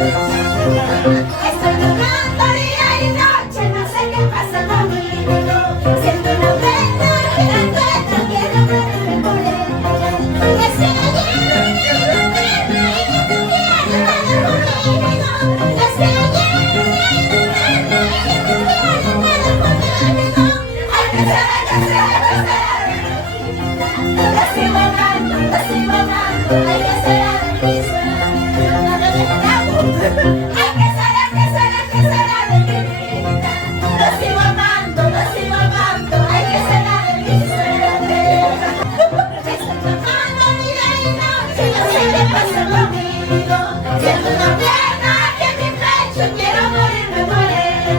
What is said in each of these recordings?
Estoy llorando día y noche, no sé qué pasa conmigo. Siento una pena que la encuentro, quiero verme por ella. Que si ayer me dio una pena y que tú quieres nada conmigo. Que si ayer me dio una pena y que tú quieres nada conmigo. Hay que ser, hay que ser, hay que ser. Lo sigo amando, hay que ser a mi sueño. Hay que ser, hay que ser, hay que ser a de mi vida. Lo sigo amando, hay que ser a de mi suerte. Estoy amando día y noche, no sé qué pasa conmigo. Siento una pena que en mi pecho quiero morirme por él.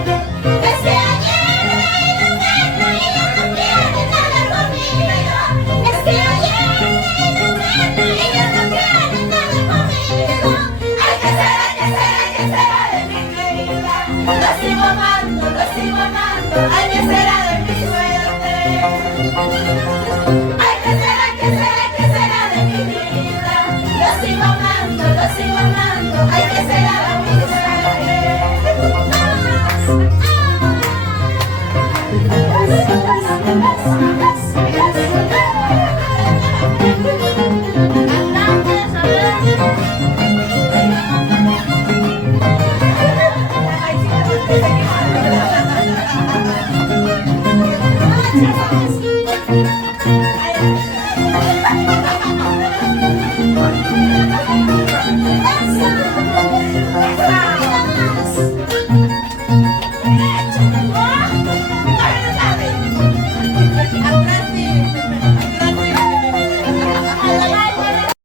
Desde ayer me dio una pena y ya no quiere nada conmigo. Desde ayer me dio una pena y ya no quiere nada conmigo. Hay que ser, hay que ser, hay que ser a de mi vida. Lo sigo amando, hay que ser a de mi suerte. Hay que ser, hay que ser, hay que ser a de mi vida. Lo sigo amando, hay que ser a de mi suerte.